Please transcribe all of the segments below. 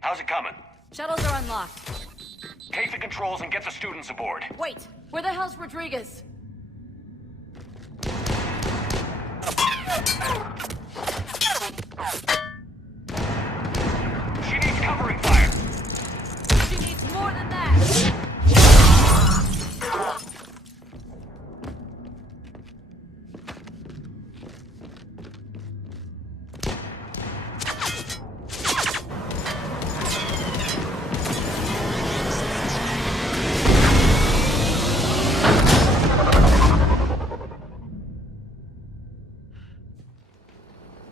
How's it coming? Shuttles are unlocked. Take the controls and get the students aboard. Wait, where the hell's Rodriguez? She needs covering fire. She needs more than that.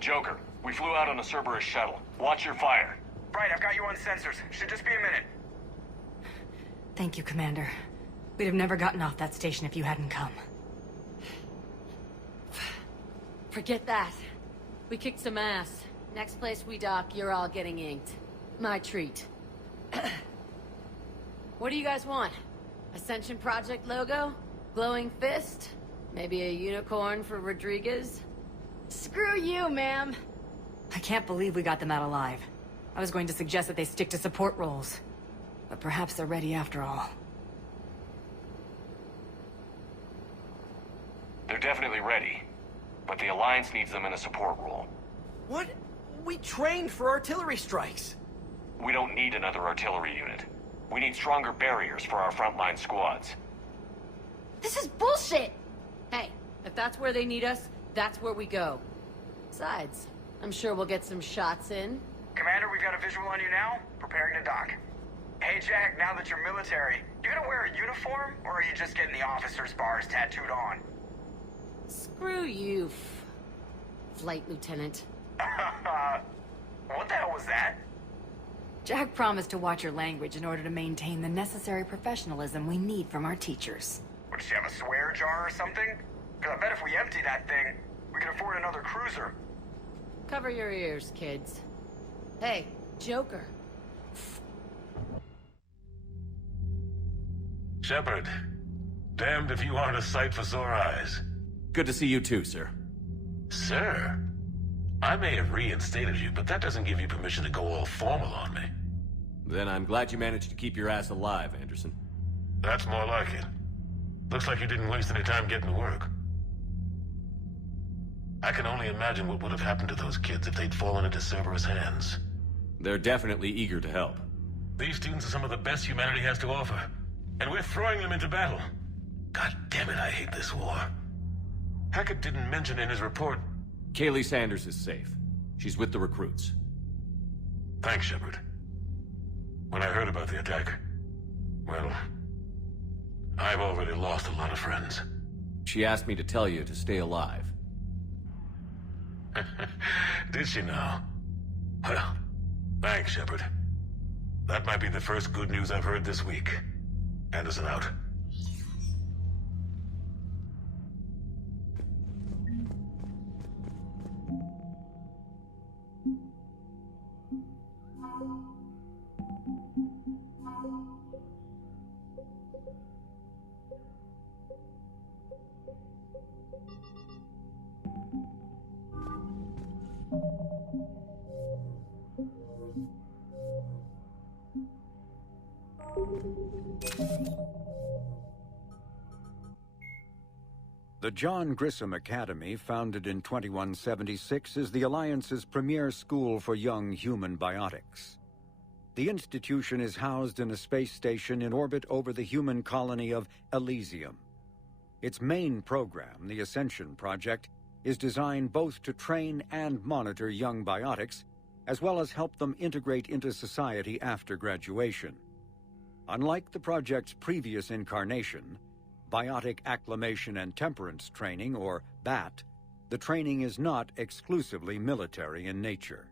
Joker, we flew out on a Cerberus shuttle. Watch your fire. Right, I've got you on sensors. Should just be a minute. Thank you, Commander. We'd have never gotten off that station if you hadn't come. Forget that. We kicked some ass. Next place we dock, you're all getting inked. My treat. What do you guys want? Ascension Project logo? Glowing fist? Maybe a unicorn for Rodriguez? Screw you, ma'am. I can't believe we got them out alive. I was going to suggest that they stick to support roles. But perhaps they're ready after all. They're definitely ready. But the Alliance needs them in a support role. What? We trained for artillery strikes. We don't need another artillery unit. We need stronger barriers for our frontline squads. This is bullshit! Hey, if that's where they need us, that's where we go. Besides, I'm sure we'll get some shots in. Commander, we've got a visual on you now. Preparing to dock. Hey, Jack, now that you're military, you gonna wear a uniform, or are you just getting the officer's bars tattooed on? Screw you, Flight Lieutenant. What the hell was that? Jack promised to watch your language in order to maintain the necessary professionalism we need from our teachers. What, does she have a swear jar or something? Because I bet if we empty that thing, we can afford another cruiser. Cover your ears, kids. Hey, Joker. Shepard, damned if you aren't a sight for sore eyes. Good to see you too, sir. Sir? I may have reinstated you, but that doesn't give you permission to go all formal on me. Then I'm glad you managed to keep your ass alive, Anderson. That's more like it. Looks like you didn't waste any time getting to work. I can only imagine what would have happened to those kids if they'd fallen into Cerberus hands. They're definitely eager to help. These students are some of the best humanity has to offer, and we're throwing them into battle. God damn it, I hate this war. Hackett didn't mention in his report... Kaylee Sanders is safe. She's with the recruits. Thanks, Shepard. When I heard about the attack, well, I've already lost a lot of friends. She asked me to tell you to stay alive. Did she now? Well, thanks, Shepard. That might be the first good news I've heard this week. Anderson out. The John Grissom Academy, founded in 2176, is the Alliance's premier school for young human biotics. The institution is housed in a space station in orbit over the human colony of Elysium. Its main program, the Ascension Project, is designed both to train and monitor young biotics, as well as help them integrate into society after graduation. Unlike the project's previous incarnation, Biotic Acclimation and Temperance Training, or BAT, the training is not exclusively military in nature.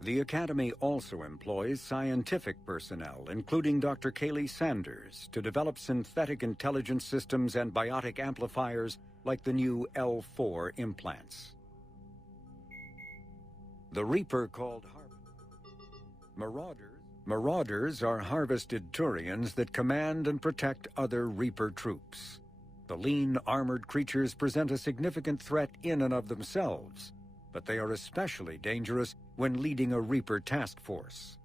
The Academy also employs scientific personnel, including Dr. Kaylee Sanders, to develop synthetic intelligence systems and biotic amplifiers like the new L4 implants. The Reaper called Marauders are harvested Turians that command and protect other Reaper troops. The lean, armored creatures present a significant threat in and of themselves, but they are especially dangerous when leading a Reaper task force.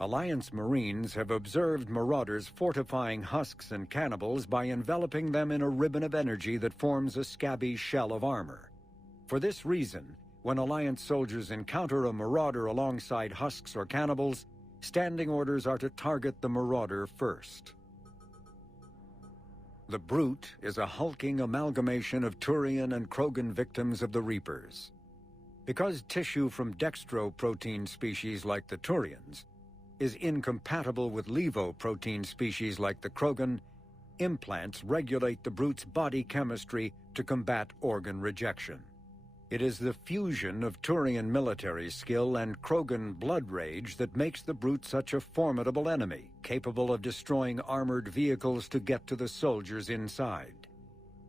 Alliance Marines have observed Marauders fortifying husks and cannibals by enveloping them in a ribbon of energy that forms a scabby shell of armor. For this reason, when Alliance soldiers encounter a Marauder alongside husks or cannibals, standing orders are to target the Marauder first. The Brute is a hulking amalgamation of Turian and Krogan victims of the Reapers. Because tissue from dextroprotein species like the Turians is incompatible with levoprotein species like the Krogan, implants regulate the Brute's body chemistry to combat organ rejection. It is the fusion of Turian military skill and Krogan blood rage that makes the Brute such a formidable enemy, capable of destroying armored vehicles to get to the soldiers inside.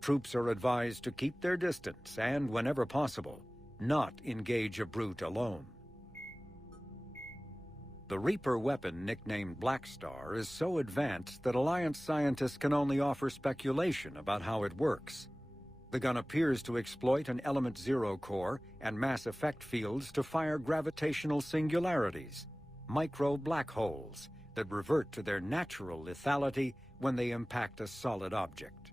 Troops are advised to keep their distance and, whenever possible, not engage a Brute alone. The Reaper weapon, nicknamed Black Star, is so advanced that Alliance scientists can only offer speculation about how it works. The gun appears to exploit an Element Zero core and mass effect fields to fire gravitational singularities, micro-black holes, that revert to their natural lethality when they impact a solid object.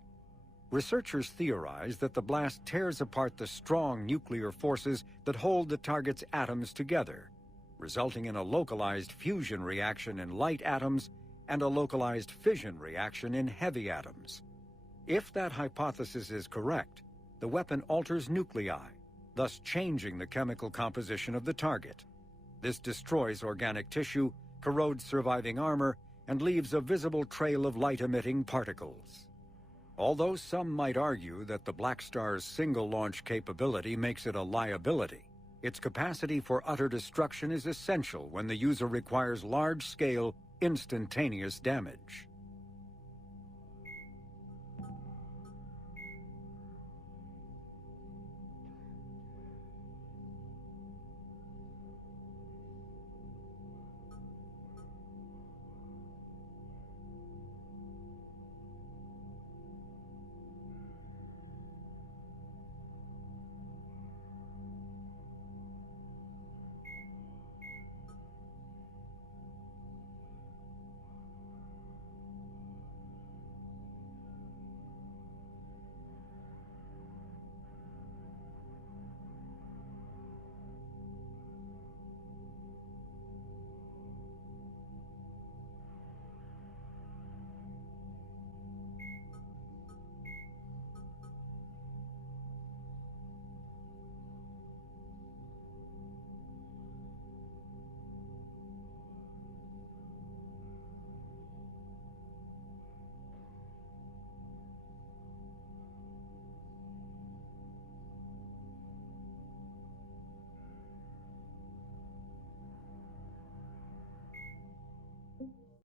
Researchers theorize that the blast tears apart the strong nuclear forces that hold the target's atoms together, resulting in a localized fusion reaction in light atoms and a localized fission reaction in heavy atoms. If that hypothesis is correct, the weapon alters nuclei, thus changing the chemical composition of the target. This destroys organic tissue, corrodes surviving armor, and leaves a visible trail of light-emitting particles. Although some might argue that the Black Star's single-launch capability makes it a liability, its capacity for utter destruction is essential when the user requires large-scale, instantaneous damage.